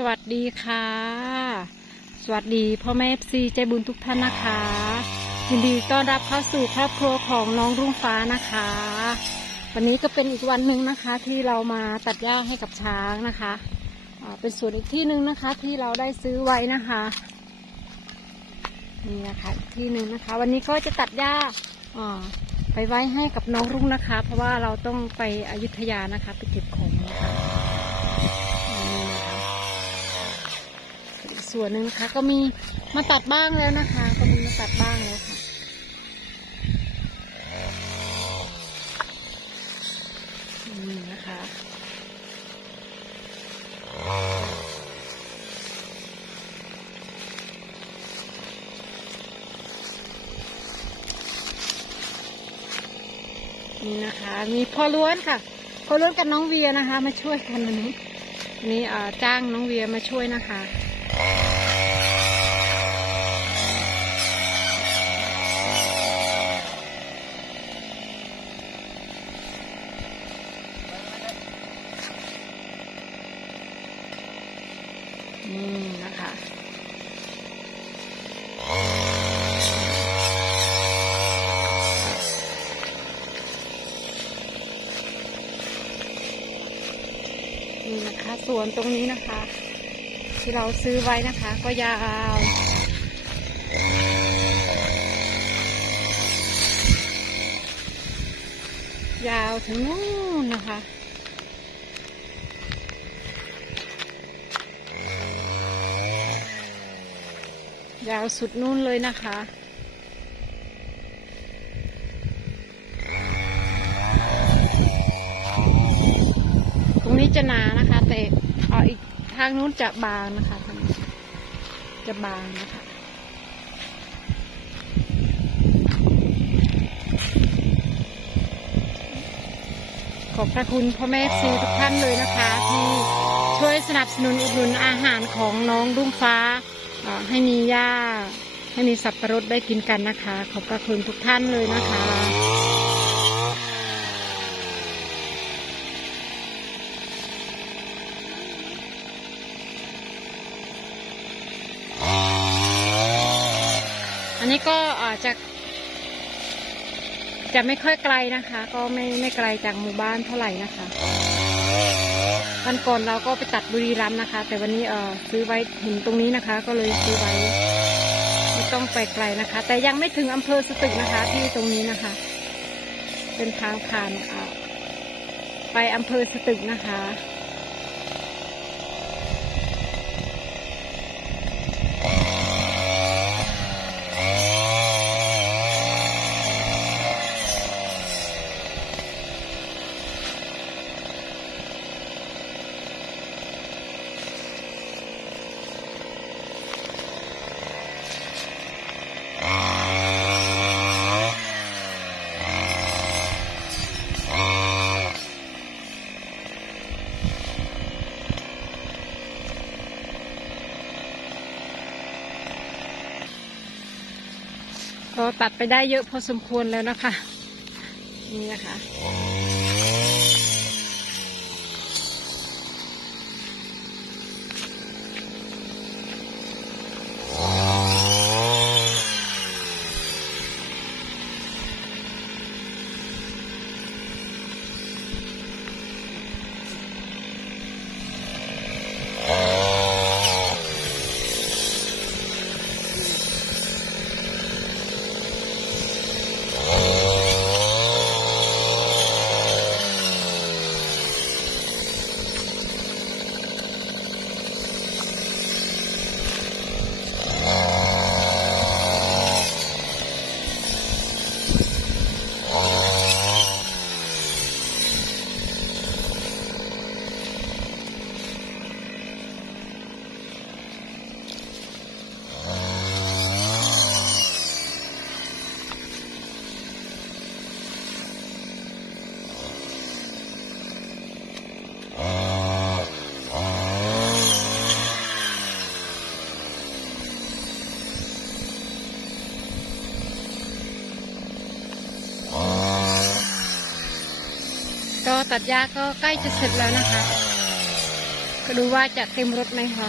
สวัสดีค่ะ สวัสดีพ่อแม่ซีใจบุญทุกท่านนะคะ ยินดีต้อนรับเข้าสู่ครอบครัวของน้องรุ่งฟ้านะคะ วันนี้ก็เป็นอีกวันหนึ่งนะคะที่เรามาตัดหญ้าให้กับช้างนะคะเป็นส่วนอีกที่หนึ่งนะคะที่เราได้ซื้อไว้นะคะนี่นะคะอีกที่หนึ่งนะคะ วันนี้ก็จะตัดหญ้าอ่าไปไว้ให้กับน้องรุ่งนะคะ เพราะว่าเราต้องไปอยุธยานะคะไปเก็บของนะคะ นี่นะคะอีก ส่วนหนึ่งนะคะ ก็มีมาตัดบ้างแล้วนะคะ ก็มีมาตัดบ้างแล้วค่ะนี่นะคะนี่นะคะ มีพ่อล้วนค่ะพ่อล้วนกับน้องเวียนะคะ มาช่วยกันวันนี้วันนี้เอ่จ้างน้องเวียมาช่วยนะคะ นี่นะคะนี่นะคะส่วนตรงนี้นะคะ ที่เราซื้อไว้นะคะ ก็ยาวยาวถึงนู่นนะคะ ยาวสุดนู่นเลยนะคะ ตรงนี้จะหนานะคะ แต่เอออีกทางนู้นจะบางนะคะทางจะบางนะคะขอบพระคุณพ่อแม่ซีทุกท่านเลยนะคะ ที่ช่วยสนับสนุนอุดหนุนอาหารของน้องรุ่งฟ้า ให้มีหญ้า ให้มีสับปะรดได้กินกันนะคะ ขอบพระคุณทุกท่านเลยนะคะอันนี้ก็อาจจะ จะไม่ค่อยไกลนะคะ ก็ไม่ไม่ไกลจากหมู่บ้านเท่าไหร่นะคะ วันก่อนเราก็ไปตัดบุรีรัมนะคะ แต่วันนี้เออซื้อไว้เห็นตรงนี้นะคะ ก็เลยซื้อไว้ไม่ต้องไปไกลนะคะ แต่ยังไม่ถึงอำเภอสตึกนะคะ ที่ตรงนี้นะคะ เป็นทางผ่านไปอำเภอสตึกนะคะ ก็ตัดไปได้เยอะพอสมควรแล้วนะคะ นี่นะคะ ก็ ตัดหญ้าก็ใกล้จะเสร็จแล้วนะคะ ก็ดูว่าจะเต็มรถไหมคะ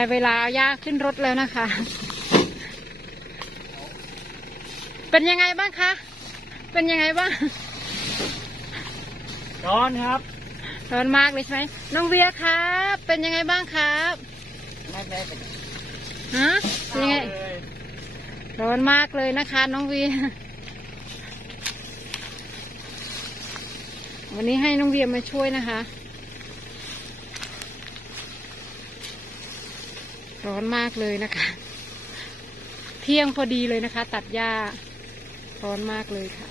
ได้เวลาเอาย่าขึ้นรถแล้วนะคะ เป็นยังไงบ้างคะ เป็นยังไงบ้าง ร้อนครับ ร้อนมากเลยใช่ไหม น้องเวียครับ เป็นยังไงบ้างครับไม่ได้เป็นฮะเป็นยังไงเลยร้อนมากเลยนะคะ น้องเวีย วันนี้ให้น้องเวียมาช่วยนะคะ ร้อนมากเลยนะคะ เที่ยงพอดีเลยนะคะ ตัดหญ้าร้อนมากเลยค่ะ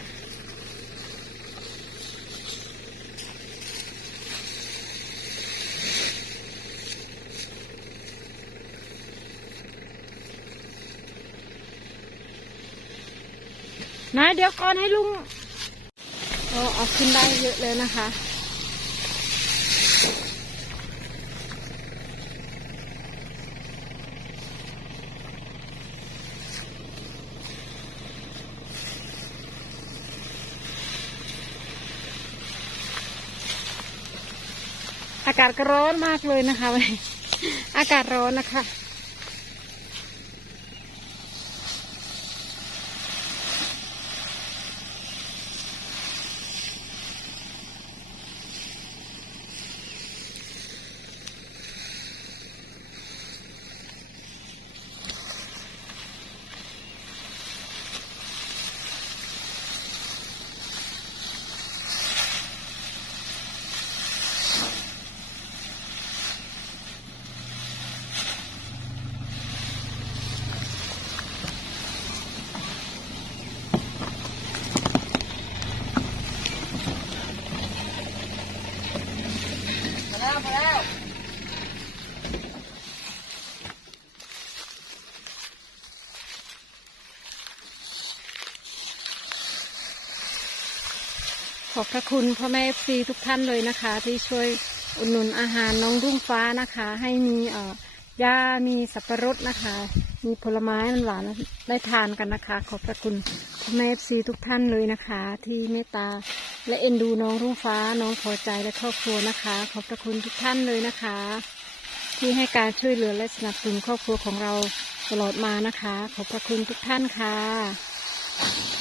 นายเดี๋ยวก่อนให้ลุงเอาเอาขึ้นได้เยอะเลยนะคะ อากาศก็ร้อนมากเลยนะคะวันนี้อากาศร้อนนะคะ อบพระคุณพ่อแม่ฟรีทุกท่านเลยนะคะ ที่ช่วยอุดหนุนอาหารน้องรุ่งฟ้านะคะ ให้มีเอ่อยามีสับปะรดนะคะ มีผลไม้หวานๆได้ทานกันนะคะ ขอบพระคุณพ่อแม่ฟรีทุกท่านเลยนะคะ ที่เมตตาและเอ็นดูน้องรุ่งฟ้าน้องพอใจและครอบครัวนะคะ ขอบพระคุณทุกท่านเลยนะคะ ที่ให้การช่วยเหลือและสนับสนุนครอบครัวของเราตลอดมานะคะ ขอบพระคุณทุกท่านค่ะ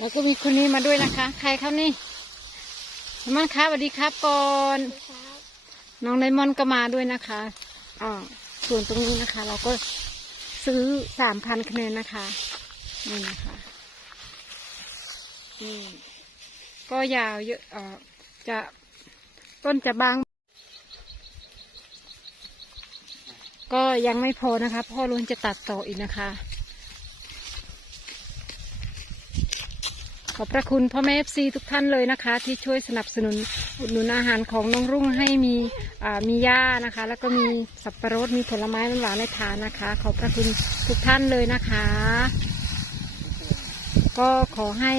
แล้วก็มีคนนี้มาด้วยนะคะ ใครครับนี่มันครับสวัสดีครับก่อนน้องไดมอนก็มาด้วยนะคะอ่าส่วนตรงนี้นะคะ เราก็ซื้อสามพันคะแนนนะคะนี่นะคะนี่ก็ยาวเยอะเอ่อจะต้นจะบาง ก็ยังไม่พอนะคะ พ่อล้วนจะตัดต่ออีกนะคะ อบพระคุณพ่อแม่เอฟซีทุกท่านเลยนะคะ ที่ช่วยสนับสนุนอุดหนุนอาหารของน้องรุ่งให้มีมีหญ้านะคะ แล้วก็มีสับปะรดมีผลไม้หวานในทานนะคะ ขอบพระคุณทุกท่านเลยนะคะ ก็ขอให้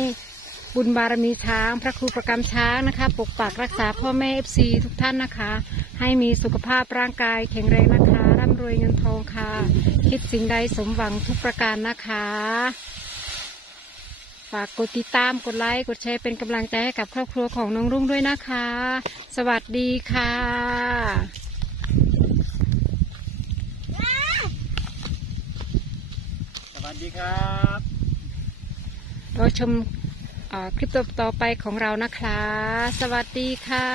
บุญบารมีช้าง พระครูประกรรมช้างนะคะ ปกปักรักษาพ่อแม่เอฟซีทุกท่านนะคะ ให้มีสุขภาพร่างกายแข็งแรงนะคะร่ำรวยเงินทองค่ะ คิดสิ่งใดสมหวังทุกประการนะคะ ฝากกดติดตามกดไลค์กดแชร์เป็นกำลังใจให้กับครอบครัวของน้องรุ่งด้วยนะคะ สวัสดีค่ะสวัสดีครับเราชมเอ่อคลิปต่อๆไปของเรานะคะ สวัสดีค่ะ